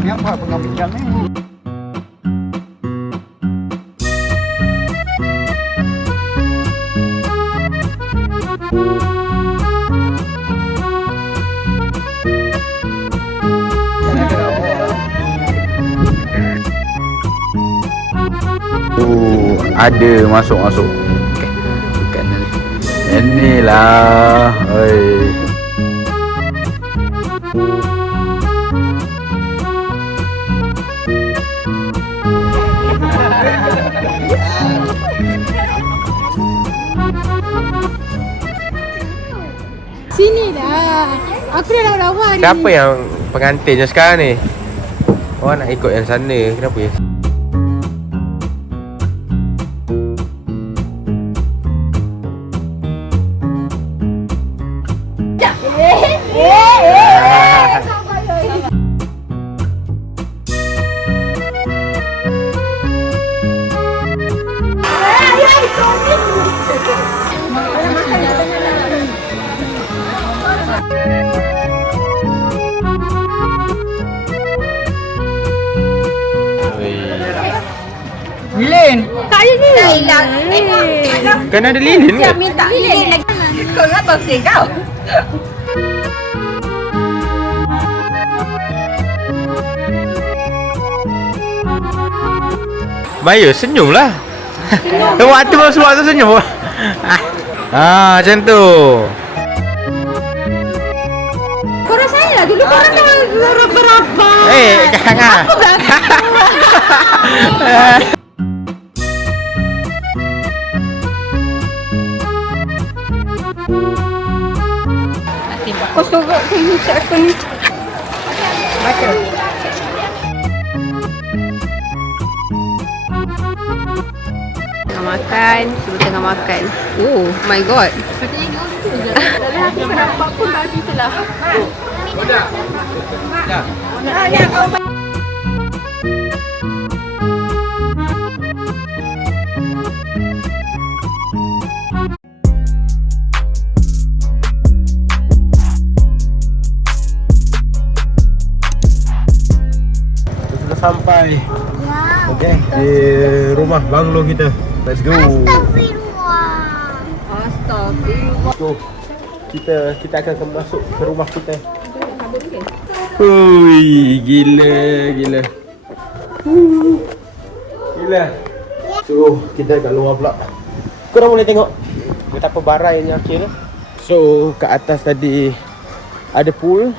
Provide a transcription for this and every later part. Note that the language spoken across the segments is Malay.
Ni apa pengambilan ni? Ada masuk. Bukan ni. Inilah. Oi. Sini dah. Aku dah lawa ni. Siapa yang pengantinnya sekarang ni? Orang nak ikut yang sana. Kenapa ya? Lilin. Tak ada ni. Kan ada lilin ke? Minta lilin lagi. Kau nak birthday kau? Maya senyum lah. Waktu tu senyum. Macam tu. Korang saya dulu korang dah berapa? Jangan. Kau sorok aku ni, aku ni. Baca. Tengah makan, cuba tengah makan. Oh my god. Dalam hati kau nampak pun tadi tu lah. Sampai okey di rumah banglo kita. Let's go. Astagfirullah. So, kita akan masuk ke rumah kita. Ui, gila. Gila. So, kita kat luar pula. Korang boleh tengok betapa barainya akhir. So, kat atas tadi ada pool.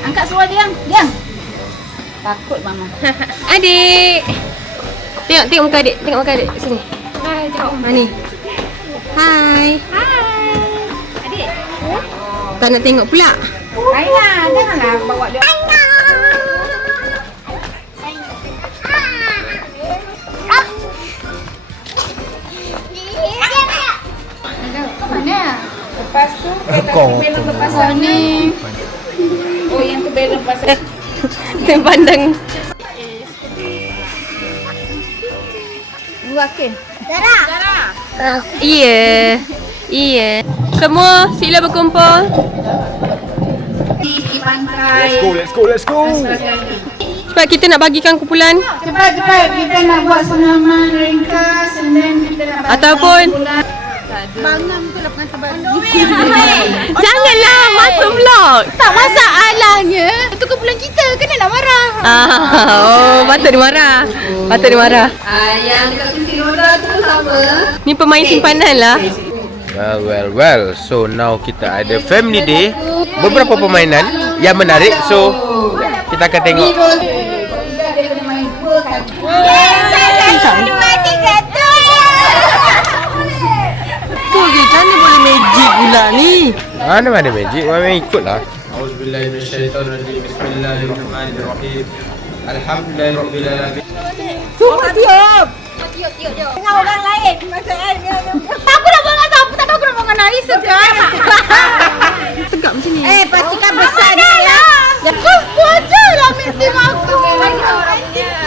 Angkat suara dia. Takut mama. Adik. Tengok muka adik. Tengok muka adik. Sini. Hai, tengok. Ni. Hai. Adik. Tak nak tengok pula. Aina, janganlah bawa dia. Mana? Lepas tu belok lepas ni. Oh, yang tu belok lepas. Tengok pandang. Buakin. Iya. Semua sila berkumpul. Di pantai. Let's go. Cepat kita nak bagikan kumpulan. Cepat kita nak buat senaman ringkas and then kita nak bagi Ataupun bangang tu lah pengantar baru. janganlah masuk vlog. Tak masalahnya. Itu kumpulan kita kena nak marah. Patut dia marah. Yang dekat kunci roda tu sama. Ni pemain simpanan lah. Well. So now kita ada family day. Beberapa permainan yang menarik. So kita akan tengok. Kan ni boleh magic pula ni. Mana ada magic? Memang ikut lah. Auzubillahi minasyaitonirrajim. Bismillahirrahmanirrahim. Alhamdulillahirabbil alamin. Semua tiup. Dengan orang lain. Aku nak bangun apa? Tak aku nak bangun air segar. Tegak macam ni. Pastikan besar dia. Kau bodoh lah meeting aku. Bagi orang punya.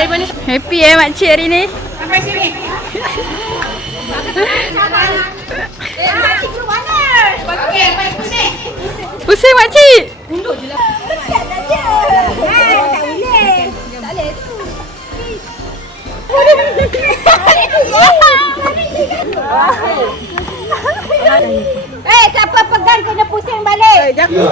dari mana? Happy makcik hari ni. Sampai sini. Makcik ke mana? Okey, baik pusing. Pusing makcik. Unduk je lah. Tak boleh. Tak boleh tu. Siapa pegang kena pusing balik. Jangan.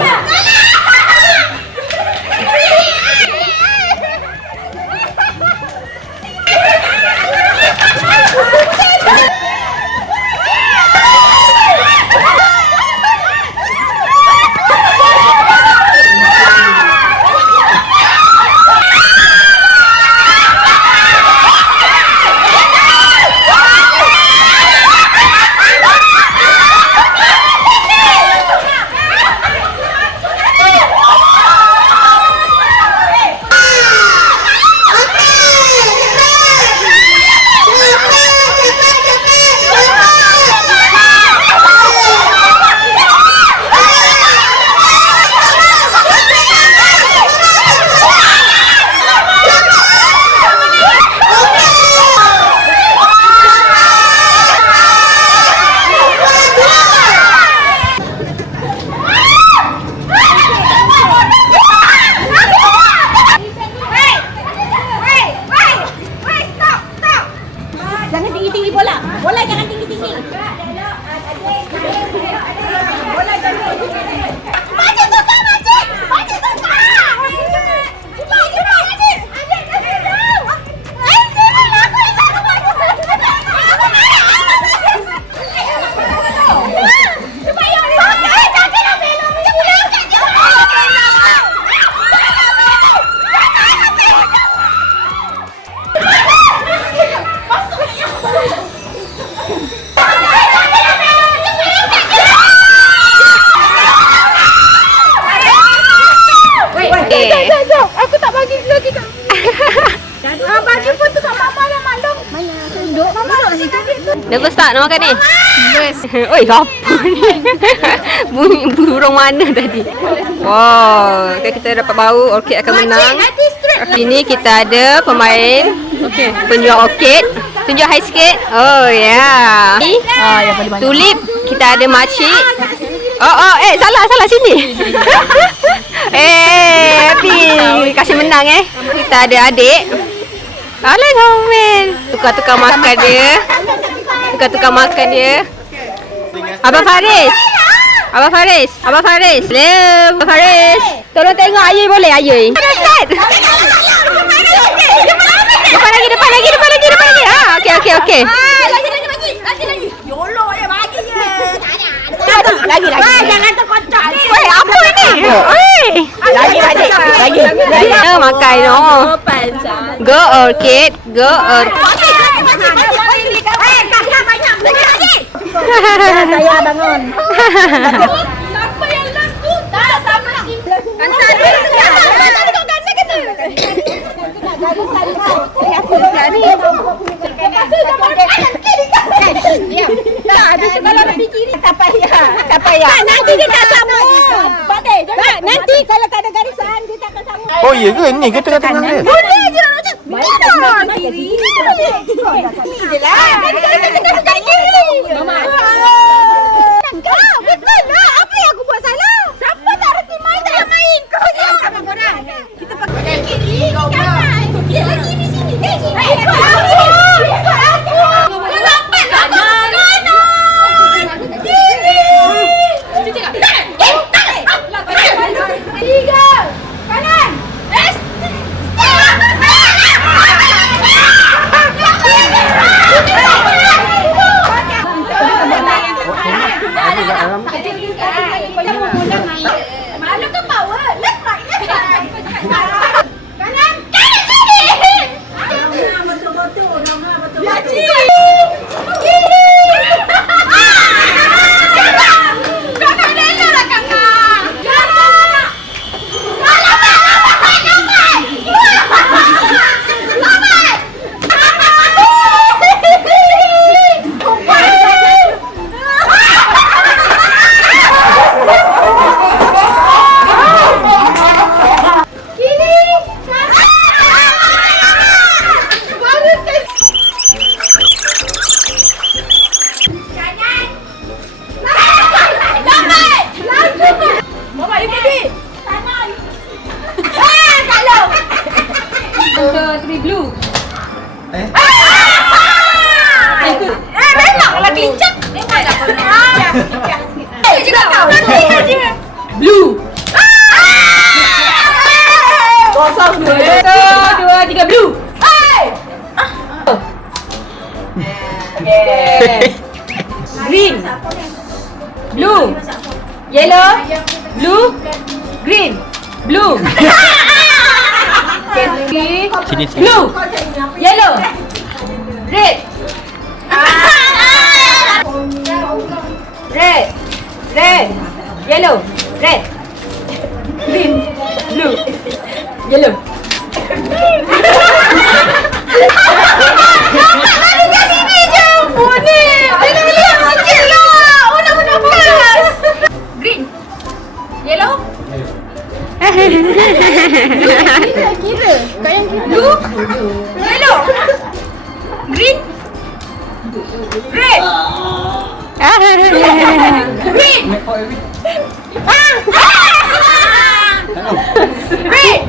Jangan tinggi-tinggi bola. Bola jangan tinggi-tinggi. Bola jangan tinggi-tinggi. Makcik suka, makcik. Makcik suka. Cepat, cepat, makcik. Adik dah sedang. Makcik, aku yang satu makcik. Cepat, yang pakai. Jangan nak belom. Dia pulang kat dia. Aku tak bagi lagi kat bagi pun tu kat mama lah maklum. Mana? Duduk. Mama duduk situ. Nervous tak nak makan ni? Nervous. Oi, apa ni? Bunyi burung mana tadi? Wow, okay, kita dapat bau orkid akan menang. Sini kita ada pemain penjual orkid. Tunjuk high sikit. Oh ya. Yeah. Tulip kita ada makcik. Salah sini. Happy. Kasih menang Kita ada adik. Alah komen. Tukar-tukar makan dia. Abang Faris. Hello, Abang Faris. Tolong tengok Ayi boleh, Ayi. Depan lagi. Okey. Lagi. YOLO je bagi je. Tak ada. Lagi. Jangan terkocok ni. Weh, apa ni? Lagi. Makan no. Go orchid. Saya bangun. Siapa yang last tu? Tak sama simpan. Kan saya kau ganda kata. Nak jaga saya. Aku berani. Pasal dah makan kiri. Tak ada kalau nak fikir tak payah. Nanti dia tak sama. Badai. Nanti kalau tak ada garisan dia tak akan sama. Oh iya ke? Ni ke tengah-tengah dia? Boleh je nak macam. Mana? Kiri. Dia lah. Mama. Betul lah. Apa yang aku buat salah? Siapa tak reti main tak main. Kau je. Sama korang. Kita pakai kiri. Kanan. Dia lagi di sini. Sini. Ikut aku. Kenapa nak kanan? Kiri. Tiga. Kanan. Memanglah kelincak. Memang dah pernah. Juga tahu. Blue. Kosong dua. 1, 2, 3 blue. Okay. Green. Blue. Yellow. Blue. Green. Blue. Okay. Blue. Yellow. Red. Red. Red. Yellow. Red. Green. Blue. Yellow. Green. Yellow. Kira. Kau yang kira. Blue. Yellow. Green. Red. Green. Red.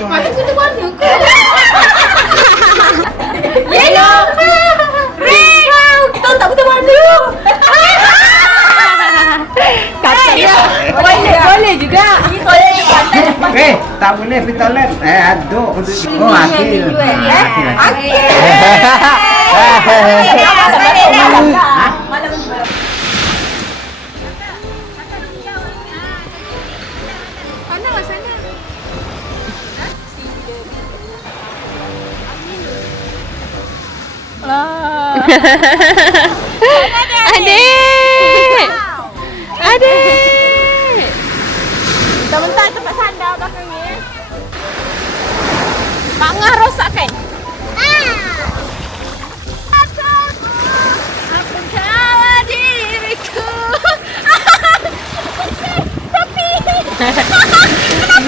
Macam kita warna ke? Yellow. Red. Tahu tak betul warna? Katanya boleh juga. Tak boleh pergi toilet. Aduk. Oh, Akil. Adik. Adik. Mentah-mentah tempat sandar belakang ni. Mak Ngah rosak kan? Apa kau diriku? Tapi kenapa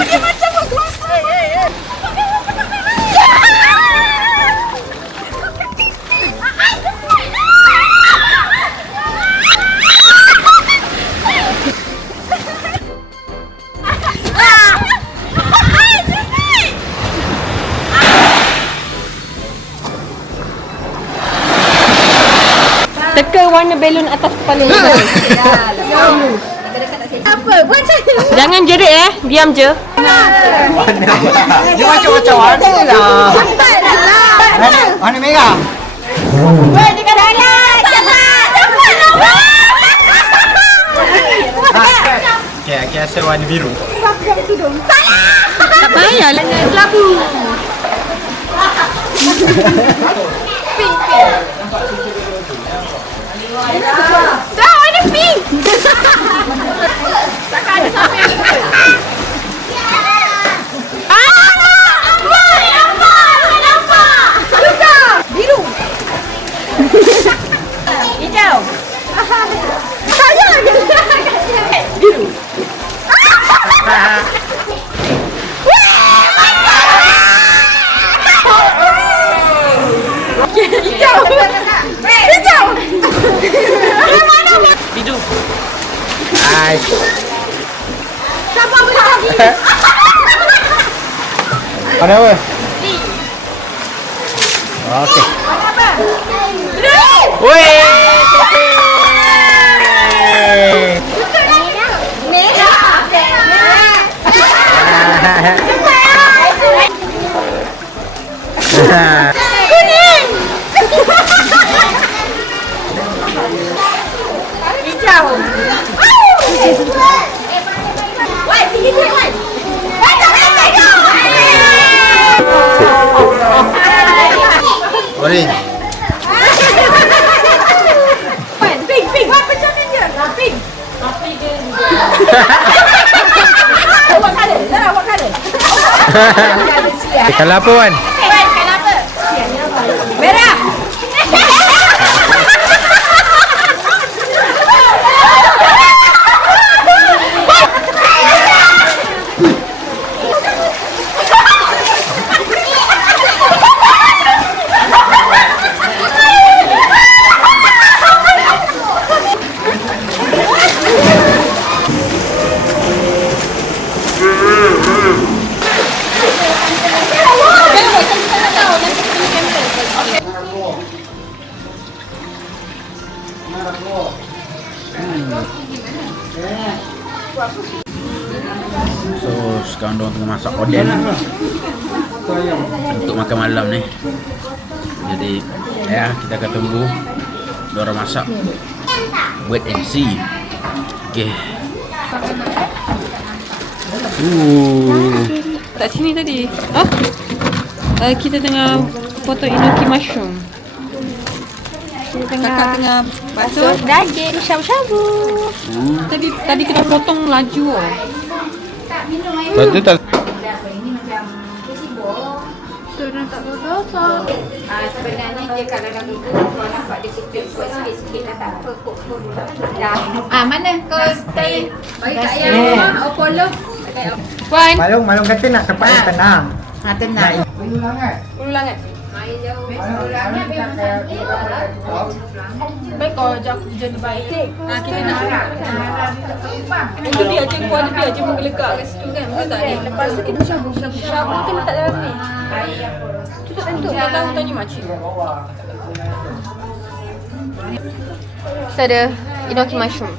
dia macam bergelapa? Teka warna belon atas kepala. Apa? Buat saya. Jangan jerit diam je. Dia macam-macam warna lah. Cepat lah. Warna merah. Weh, dekat dalam. Cepat. Cepat lah. Okay, rasa warna biru. Tak payah lah dengan kelabu. Pink. Dah, warna pink. Takkan ada siapa yang suka. Nampak. Biru. Hijau. Biru. Hijau. Hijau. Biru. Nice. Siapa boleh lagi? Warna apa? Okey. Apa? Blue. Weh. Kuning. Hijau. Wait, pergi sini, wait. Orange. Pink. Apa macam dia? Pink. Awak kala. Dah awak kala. Kalau apa Wan? Kenapa? Merah. Tolong tengah masak oden untuk makan malam ni. Jadi ya kita akan tunggu diorang masak. Wait and see. Okay. Kat sini tadi. Kita tengah potong enoki mushroom. Kakak tengah basuh daging syabu-syabu. Tadi kena potong laju. Lepas tu tak Turun tak berdosa. Sebenarnya dia kalau nak duduk, kau nampak dia kecil kuat sikit-sikit dah tak apa kok pun. Mana kau stay? Bagi kat ayah apa polo? Puan. Malung kata nak tempat yang tenang. Tenang. Ulang kan? Ulang kan? Main jauh. Ulangnya memang sakit. Baik kau ajak aku jadi baik. Kita nak Harap. itu dia je kuat dia je menggelegak kat situ kan. Betul tak ni? Lepas tu kita syabu-syabu tu letak dalam ni. Tu tak tentu. Kau tahu tanya makcik. Kita ada enoki mushroom.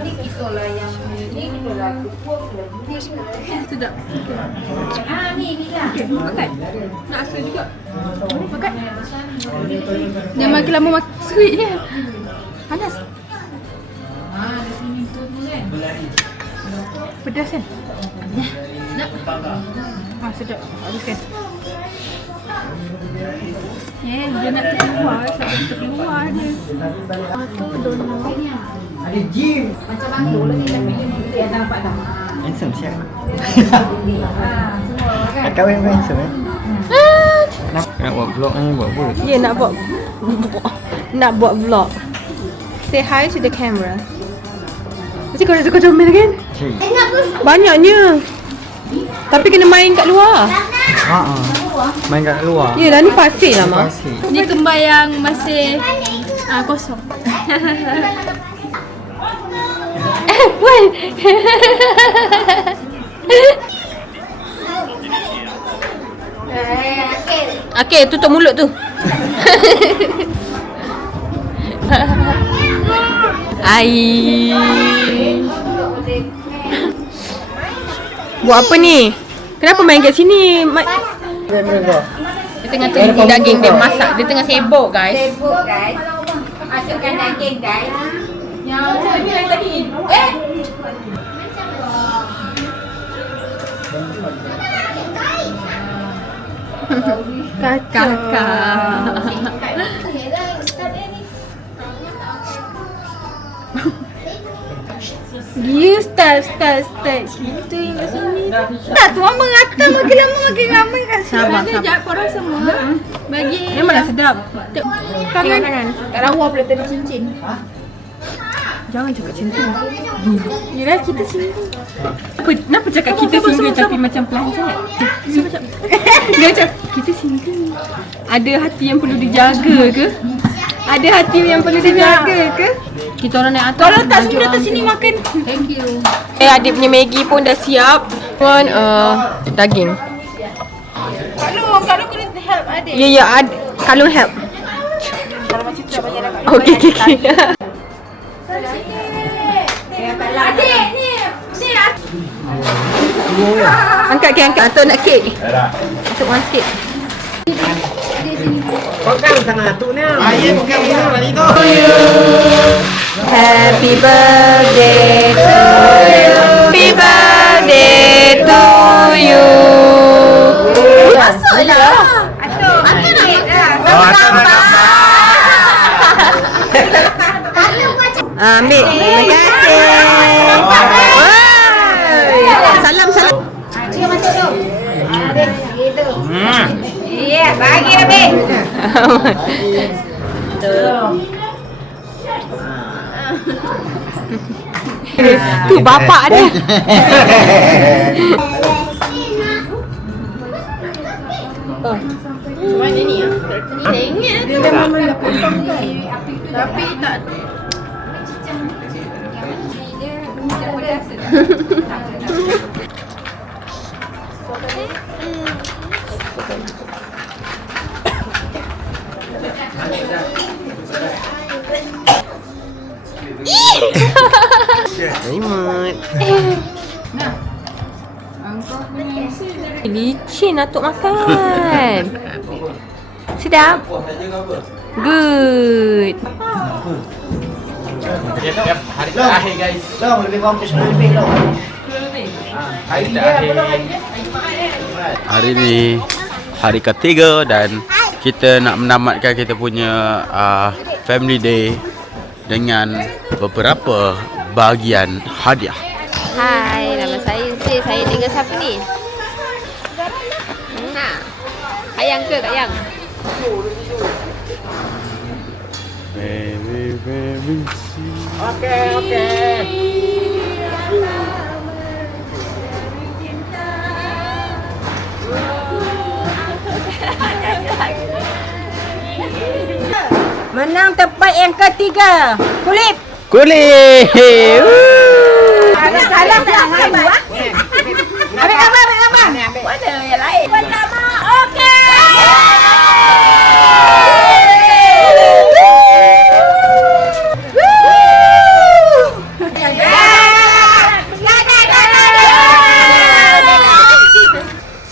Itulah yang ni itulah Sedap. ni lah. Makan. Nak asal juga. Makan. Dia makin lama makin sweet dia. Panas. Pedas kan? Sedap. Sedap. Habiskan. Dia nak terkeluar. Sampai terkeluar dia. Tu donor. Ada gym. Macam banglo lah ni tapi dia nampak tak. Handsome siap. Kau yang handsome Nak buat vlog ni buat apa? Ya, nak buat vlog. Say hi to the camera. Mesti kau rasa kau comel kan? Banyaknya. Tapi kena main kat luar. Main kat luar. Yelah, ni pasir lah, Mak. Pasir. Ni kembar yang masih kosong. Wan. Okay, tutup mulut tu. Buat apa ni? Kenapa main kat sini? Dia tengah tunggu daging dia masak. Dia tengah sibuk, guys. Sibuk guys. Masukkan daging guys. Yang ni yang tadi. Kakak. Dia start Itu yang kat sini. Tak, tu mama ngata makin lama makin ramai kat sini. Sabar. Sekejap korang semua bagi. Memanglah sedap. Tangan. Kat lawa pula tadi cincin. Jangan cakap macam tu. Yelah, kita single. Kenapa cakap kita single tapi macam pelanjat? Dia macam kita single. Ada hati yang perlu dijaga ke? Ada hati yang perlu dijaga ke? Kita orang naik atas. Kalau tak semua datang sini makan. Thank you. Adik punya Maggi pun dah siap. Pun daging. Kalau kena help adik. Ya, Kalung help. Kalau macam tu bayar dah. Okay. Adik ni. Angkat. Atau nak kek? Masuk one sikit. Pegang tangan tu ni. Ayah pegang lah ni tu. Happy birthday to you. Happy birthday to you. Masuklah. Atuk nak Ambil. Terima kasih. Salam. Dia masuk tu. Gitu. Ya, bagi lebih. Tu bapak dia. Macam mana ni? Tengok. Dia memang dah potong tapi tak. Imut. Angkau Shin, Atuk makan. Sedap? Good. Hari terakhir guys. Hari terakhir. Hari ni hari ketiga dan kita nak menamatkan kita punya family day dengan beberapa bahagian hadiah. Hai, nama saya Zee. Saya dengan siapa ni? Ayang ke Kak Yang? Very Okay. Menang tempat yang ketiga. Kulip. Kulit. Alam abang. Ambil abang. Mana yang lain? Pertama, okey.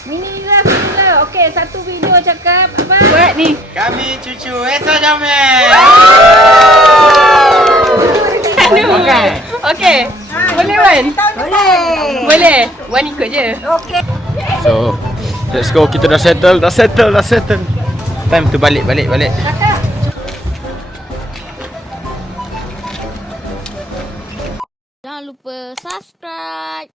Mini Rafila. Okey, satu video cakap abang. Buat ni. Kami cucu Esa Jamil. Okey. Boleh Wan? Boleh. Wan ikut je. So, let's go. Kita dah settle. Time to balik. Jangan lupa subscribe.